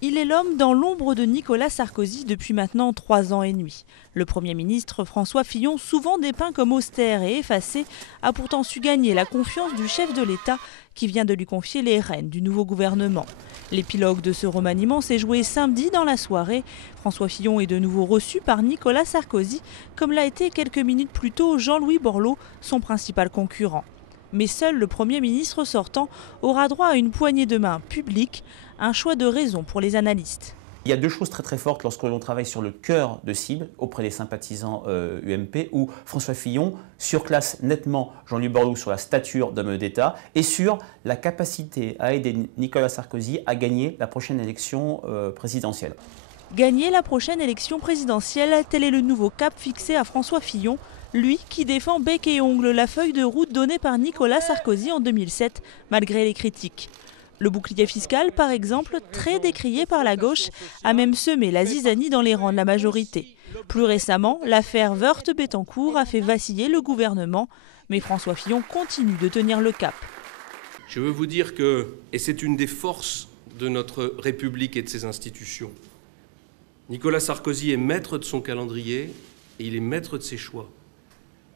Il est l'homme dans l'ombre de Nicolas Sarkozy depuis maintenant 3 ans et demi. Le Premier ministre François Fillon, souvent dépeint comme austère et effacé, a pourtant su gagner la confiance du chef de l'État qui vient de lui confier les rênes du nouveau gouvernement. L'épilogue de ce remaniement s'est joué samedi dans la soirée. François Fillon est de nouveau reçu par Nicolas Sarkozy, comme l'a été quelques minutes plus tôt Jean-Louis Borloo, son principal concurrent. Mais seul le Premier ministre sortant aura droit à une poignée de main publique, un choix de raison pour les analystes. Il y a deux choses très fortes lorsque l'on travaille sur le cœur de cible auprès des sympathisants UMP, où François Fillon surclasse nettement Jean-Louis Borloo sur la stature d'homme d'État et sur la capacité à aider Nicolas Sarkozy à gagner la prochaine élection présidentielle. Gagner la prochaine élection présidentielle, tel est le nouveau cap fixé à François Fillon, lui qui défend bec et ongle la feuille de route donnée par Nicolas Sarkozy en 2007, malgré les critiques. Le bouclier fiscal, par exemple, très décrié par la gauche, a même semé la zizanie dans les rangs de la majorité. Plus récemment, l'affaire Woerth-Bettencourt a fait vaciller le gouvernement, mais François Fillon continue de tenir le cap. Je veux vous dire que, et c'est une des forces de notre République et de ses institutions, Nicolas Sarkozy est maître de son calendrier et il est maître de ses choix.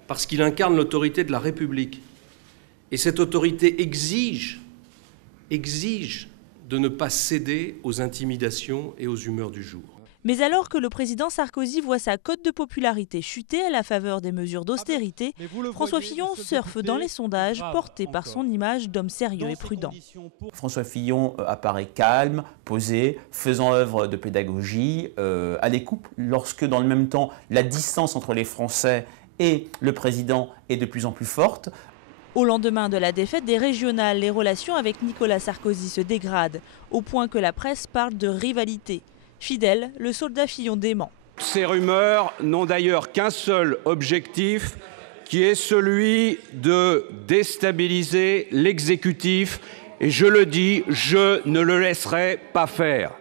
Parce qu'il incarne l'autorité de la République. Et cette autorité exige de ne pas céder aux intimidations et aux humeurs du jour. Mais alors que le président Sarkozy voit sa cote de popularité chuter à la faveur des mesures d'austérité, François Fillon surfe dans les sondages portés par son image d'homme sérieux et prudent. François Fillon apparaît calme, posé, faisant œuvre de pédagogie, à l'écoute, lorsque dans le même temps la distance entre les Français et le président est de plus en plus forte. Au lendemain de la défaite des régionales, les relations avec Nicolas Sarkozy se dégradent, au point que la presse parle de rivalité. Fidèle, le soldat Fillon dément. Ces rumeurs n'ont d'ailleurs qu'un seul objectif, qui est celui de déstabiliser l'exécutif. Et je le dis, je ne le laisserai pas faire.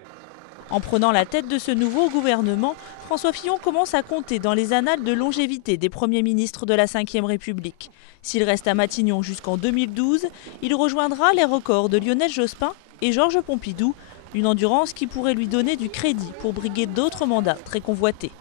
En prenant la tête de ce nouveau gouvernement, François Fillon commence à compter dans les annales de longévité des premiers ministres de la Ve République. S'il reste à Matignon jusqu'en 2012, il rejoindra les records de Lionel Jospin et Georges Pompidou, une endurance qui pourrait lui donner du crédit pour briguer d'autres mandats très convoités.